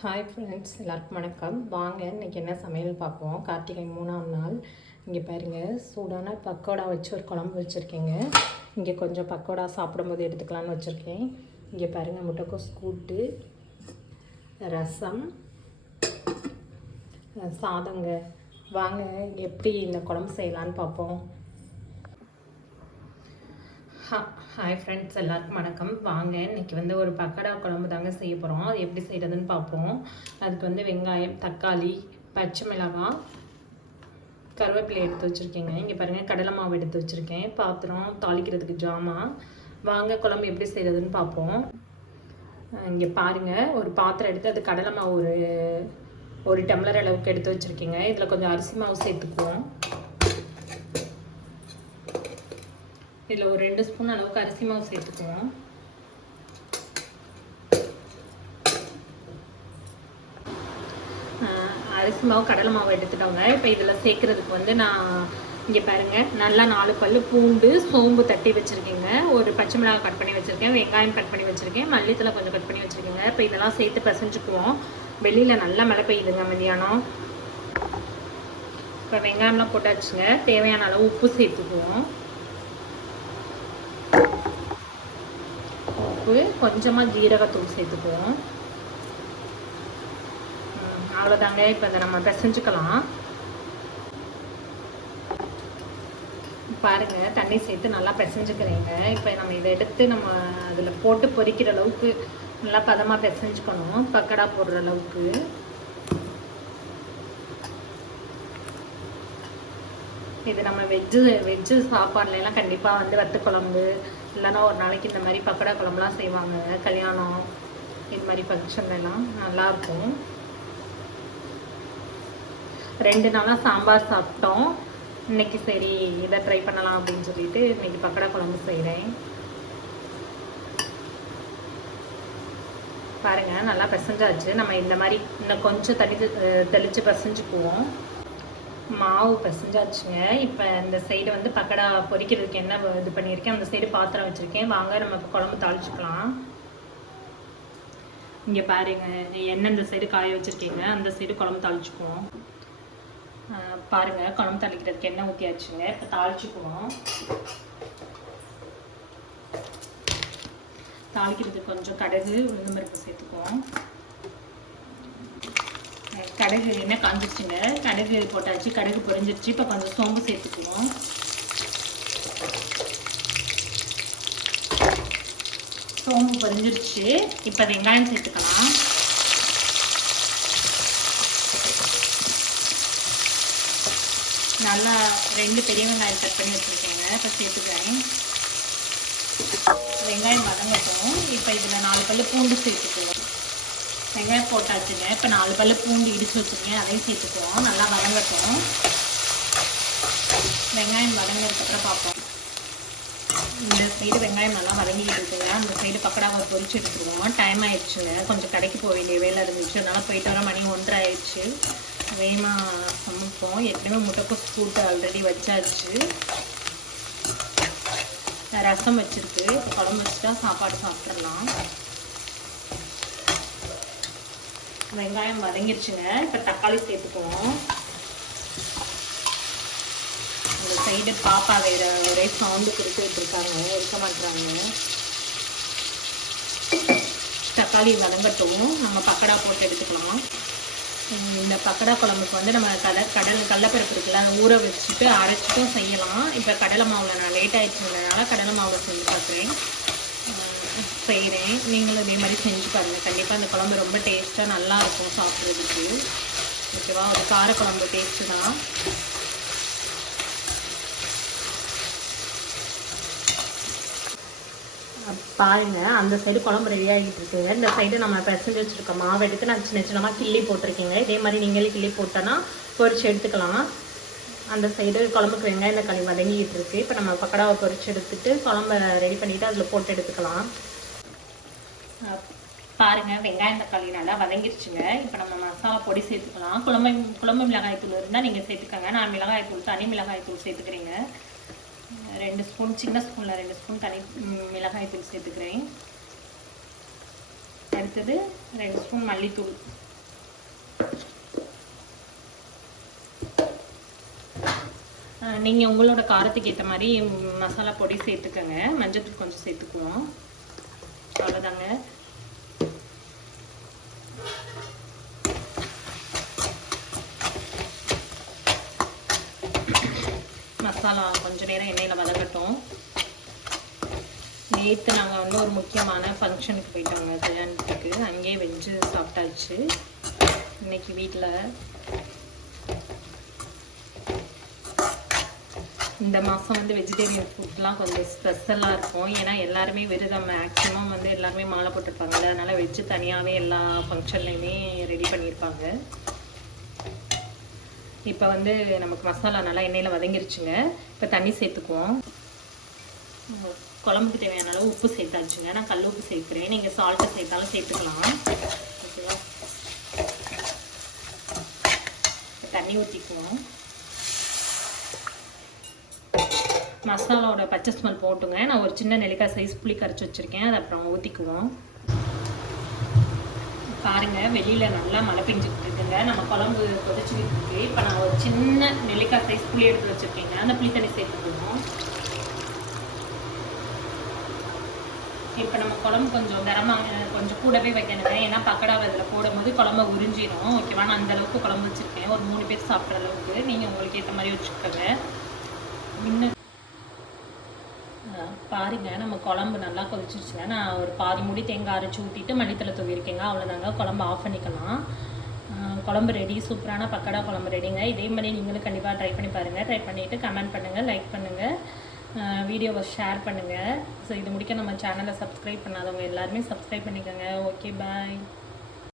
Hi friends, எல்லாருக்கும் வணக்கம். வாங்க இன்றைக்கி என்ன சமையல் பார்ப்போம். கார்த்திகை 3ஆம் நாள். இங்கே பாருங்கள், சூடான பக்கோடா வச்சு ஒரு குழம்பு வச்சுருக்கேங்க. இங்கே கொஞ்சம் பக்கோடா சாப்பிடும்போது எடுத்துக்கலான்னு வச்சுருக்கேன். இங்கே பாருங்கள், முட்டைக்கோஸ் கூட்டு, ரசம், சாதங்க. வாங்க எப்படி இந்த குழம்பு செய்யலான்னு பார்ப்போம். ஹாய் ஃப்ரெண்ட்ஸ், எல்லாருக்கும் வணக்கம். வாங்க இன்றைக்கி ஒரு பக்கோடா குழம்பு தாங்க செய்ய போகிறோம். அது எப்படி செய்கிறதுன்னு பார்ப்போம். அதுக்கு வெங்காயம், தக்காளி, பச்சை மிளகாய், கருவேப்பிலை எடுத்து வச்சுருக்கேங்க. இங்கே பாருங்கள், கடலை மாவு எடுத்து வச்சுருக்கேன், பாத்திரம், தாளிக்கிறதுக்கு ஜாமான். வாங்க குழம்பு எப்படி செய்கிறதுன்னு பார்ப்போம். இங்கே பாருங்கள், ஒரு பாத்திரம் எடுத்து அது கடலை மாவு ஒரு டம்ளர் அளவுக்கு எடுத்து வச்சுருக்கேங்க. இதில் கொஞ்சம் அரிசி மாவு சேர்த்துக்குவோம். இதில் ஒரு 2 ஸ்பூன் அளவுக்கு அரிசி மாவு சேர்த்துக்குவோம். அரிசி மாவு, கடலை மாவு எடுத்துட்டோங்க. இப்போ இதில் சேர்க்குறதுக்கு நான் இங்கே பாருங்கள், நல்லா 4 பல் பூண்டு, சோம்பு தட்டி வச்சுருக்கேங்க. ஒரு பச்சை மிளகாய் கட் பண்ணி வச்சுருக்கேன், வெங்காயம் கட் பண்ணி வச்சுருக்கேன், மல்லித்தலை கொஞ்சம் கட் பண்ணி வச்சுருக்கேங்க. இப்போ இதெல்லாம் சேர்த்து பிசைஞ்சுக்குவோம். வெளியில் நல்லா மழை பெய்யுதுங்க மதியானம். இப்போ வெங்காயம்லாம் போட்டாச்சுங்க. தேவையான அளவு உப்பு சேர்த்துக்குவோம். கொஞ்சமாக ஜீரகத்தூள் சேர்த்துக்குவோம். அவ்வளோதாங்க. இப்போ அதை நம்ம பிசைஞ்சுக்கலாம். பாருங்கள், தண்ணி சேர்த்து நல்லா பிசைஞ்சுக்கிறேங்க. இப்போ நம்ம இதை எடுத்து நம்ம அதில் போட்டு பொரிக்கிற அளவுக்கு நல்லா பதமாக பிசைஞ்சுக்கணும், பக்கடா போடுற அளவுக்கு. இது நம்ம வெஜ்ஜு சாப்பாடுலாம் கண்டிப்பாக வத்த குழம்பு இல்லைன்னா ஒரு நாளைக்கு இந்த மாதிரி பக்கோடா குழம்புலாம் செய்வாங்க. கல்யாணம் இது மாதிரி ஃபங்க்ஷன்லாம் நல்லாயிருக்கும். 2 நாளாக சாம்பார் சாப்பிட்டோம். இன்றைக்கி சரி இதை ட்ரை பண்ணலாம் அப்படின்னு சொல்லிட்டு இன்றைக்கி பக்கோடா குழம்பு செய்கிறேன். பாருங்கள், நல்லா பிசைஞ்சாச்சு. நம்ம இந்த மாதிரி இன்னும் கொஞ்சம் தண்ணி தெளித்து பிசைஞ்சுக்குவோம். மாவு பிசைஞ்சாச்சுங்க. இப்போ இந்த சைடு பக்கோடா பொரிக்கிறதுக்கு என்ன இது பண்ணியிருக்கேன், அந்த சைடு பாத்திரம் வச்சுருக்கேன். வாங்க நம்ம இப்போ குழம்பு தாளிச்சுக்கலாம். இங்கே பாருங்க, எண்ணெய் இந்த சைடு காய வச்சுருக்கீங்க, அந்த சைடு குழம்பு தாளிச்சுக்குவோம். பாருங்கள், குழம்பு தாளிக்கிறதுக்கு எண்ணெய் ஊற்றியாச்சுங்க. இப்போ தாளிச்சுக்குவோம். தாளிக்கிறதுக்கு கொஞ்சம் கடுகு, உளுந்தம்பருப்பு சேர்த்துக்குவோம். கடுகு எண்ணெய் காஞ்சிருச்சுங்க. கடுகு போட்டாச்சு, கடுகு பொரிஞ்சிருச்சு. இப்போ கொஞ்சம் சோம்பு சேர்த்துக்குவோம். சோம்பு பொரிஞ்சிருச்சு. இப்போ வெங்காயம் சேர்த்துக்கலாம். நல்லா 2 பெரிய வெங்காயம் கட் பண்ணி வச்சுருக்கேங்க. இப்போ சேர்த்துக்கிறேன். வெங்காயம் வதங்கட்டும். இப்போ இதில் 4 பல் பூண்டு சேர்த்துக்குவோம். வெங்காயம் போட்டாச்சுங்க. இப்போ 4 பல் பூண்டு இடித்து வச்சுருக்கேன், அதையும் சேர்த்துக்குவோம். நல்லா வதங்கட்டும். வெங்காயம் வதங்கினதுக்கப்புறம் பார்ப்போம். இந்த சைடு வெங்காயம் நல்லா வதங்கிட்டு இருக்குங்க. அந்த சைடு பக்கோடாவை பொரிச்சு எடுத்துருவோம். டைம் ஆயிடுச்சுங்க. கொஞ்சம் கடைக்கு போக வேண்டிய வேலை இருந்துச்சு, அதனால் போயிட்டு வர மணி 1:30 ஆயிடுச்சு. வேகமாக சமைப்போம். ஏற்கனவே முட்டைக்கோஸ் கூட்டு ஆல்ரெடி வச்சாச்சு. ரசம் வச்சுருக்கு. இப்போ குழம்பு வச்சுட்டா சாப்பாடு சாப்பிட்றலாம். வெங்காயம் வதங்கிருச்சுங்க. இப்போ தக்காளி சேர்த்துக்குவோம். அந்த சைடு பாப்பா ஒரே சவுண்டு கொடுத்துட்டு இருக்காங்க, இருக்க மாட்டுறாங்க. தக்காளி வதங்கட்டும், நம்ம பக்கோடா போட்டு எடுத்துக்கலாம். இந்த பக்கோடா குழம்புக்கு நம்ம கடலைப்பருப்பு இருக்குல்ல, ஊற வச்சுட்டு அரைச்சிட்டும் செய்யலாம். இப்போ கடலை மாவில் நான் லேட் ஆகிடுச்சுனால கடலை மாவில் செஞ்சு பார்க்குறேன், செய்கிறேன். நீங்களும் இதே மாதிரி செஞ்சு பாருங்கள். கண்டிப்பாக அந்த குழம்பு ரொம்ப டேஸ்ட்டாக நல்லாயிருக்கும் சாப்பிட்றதுக்கு. ஓகேவா? ஒரு காரக்குழம்பு டேஸ்ட்டு தான். பாருங்கள், அந்த சைடு குழம்பு ரெடி ஆகிட்டு இருக்குங்க. இந்த சைடு நம்ம பிசைஞ்சு வச்சுருக்க மாவு எடுத்து நான் சின்ன சின்னமாக கிள்ளி போட்டிருக்கேங்க. இதே மாதிரி நீங்களே கிள்ளி போட்டோன்னா பொரிச்சு எடுத்துக்கலாம். அந்த சைடு குழம்புக்கு வெங்காயம் தக்காளி வதங்கிட்டு இருக்குது. இப்போ நம்ம பக்கோடாவை பொரிச்சு எடுத்துகிட்டு குழம்பை ரெடி பண்ணிவிட்டு அதில் போட்டு எடுத்துக்கலாம். பாருங்கள், வெங்காயம் தக்காளி நல்லா வதங்கிருச்சுங்க. இப்போ நம்ம மசாலா பொடி சேர்த்துக்கலாம். குழம்பு மிளகாய் தூள் இருந்தால் நீங்கள் சேர்த்துக்கோங்க. நான் மிளகாய் தூள், தனி மிளகாய் தூள் சேர்த்துக்கிறேங்க. 2 ஸ்பூன், சின்ன ஸ்பூனில் 2 ஸ்பூன் தனி மிளகாய் தூள் சேர்த்துக்கிறேன். அடுத்தது 2 ஸ்பூன் மல்லித்தூள் நீங்கள் உங்களோட காரத்துக்கு ஏற்ற மாதிரி மசாலா பொடி சேர்த்துக்கோங்க. மஞ்சள் கொஞ்சம் சேர்த்துக்குவோம். அவ்வளோதாங்க. மசாலா கொஞ்சம் நேரம் எண்ணெயில் வதக்கட்டும். நேற்று நாங்கள் வந்து ஒரு முக்கியமான ஃபங்க்ஷனுக்கு போயிட்டோங்க, கல்யாணத்துக்கு. அங்கேயே வெஜ்ஜு சாப்பிட்டாச்சு. இன்னைக்கு வீட்டில் இந்த மாதம் வந்து வெஜிடேரியன் ஃபுட்லாம் கொஞ்சம் ஸ்பெஷலாக இருக்கும். ஏன்னா எல்லாருமே விரதம், மேக்ஸிமம் வந்து எல்லாருமே மாலை போட்டிருப்பாங்கல்ல, அதனால் வெஜ்ஜு தனியாகவே எல்லா ஃபங்க்ஷன்லையுமே ரெடி பண்ணியிருப்பாங்க. இப்போ வந்து நமக்கு மசாலா நல்லா எண்ணெயில் வதங்கிருச்சுங்க. இப்போ தண்ணி சேர்த்துக்குவோம். குழம்புக்கு தேவையான அளவு உப்பு சேர்த்தாச்சுங்க. நான் கல் உப்பு சேர்க்குறேன், நீங்கள் சால்ட்டு சேர்த்தாலும் சேர்த்துக்கலாம். ஓகேவா? தண்ணி ஊற்றிக்குவோம். மசாலாவோட பச்சை ஸ்மெல் போட்டுங்க. நான் ஒரு சின்ன நெல்லிக்காய் சைஸ் புளி கரைச்சி வச்சுருக்கேன், அதை அப்புறம் ஊற்றிக்குவோம். பாருங்க, வெளியில் நல்லா மழை பெஞ்சிக்கிட்டு இருக்குங்க. நம்ம குழம்பு கொதிச்சுக்கிட்டு இருக்கு. இப்போ நான் ஒரு சின்ன நெல்லிக்காய் சைஸ் புளி எடுத்து வச்சுருக்கேங்க, அந்த புளி தண்ணி சேர்த்துக்குவோம். இப்போ நம்ம குழம்பு கொஞ்சம் கொஞ்சம் கூடவே வைக்கணுங்க. ஏன்னா பக்கடாவை இதில் போடும்போது குழம்பு உறிஞ்சிடும். ஓகேவா? நான் அந்தளவுக்கு குழம்பு வச்சுருக்கேன், ஒரு 3 பேர் சாப்பிட்ற அளவுக்கு. நீங்கள் உங்களுக்கு ஏற்ற மாதிரி வச்சுக்கோங்க. இன்னும் பாருங்க, நம்ம குழம்பு நல்லா கொதிச்சிருச்சுங்க. நான் ஒரு பாதி மூடி தேங்காய் அரைச்சி ஊற்றிட்டு மல்லித்தலை தூவிருக்கேங்க. அவ்வளோதாங்க, குழம்பு ஆஃப் பண்ணிக்கலாம். குழம்பு ரெடி. சூப்பரான பக்கடா குழம்பு ரெடிங்க. இதே மாதிரி நீங்களும் கண்டிப்பாக ட்ரை பண்ணி பாருங்கள். ட்ரை பண்ணிவிட்டு கமெண்ட் பண்ணுங்கள், லைக் பண்ணுங்கள், வீடியோவை ஷேர் பண்ணுங்கள். ஸோ இது முடிக்க நம்ம சேனலை சப்ஸ்கிரைப் பண்ணாதவங்க எல்லாருமே சப்ஸ்கிரைப் பண்ணிக்கோங்க. ஓகே, பாய்.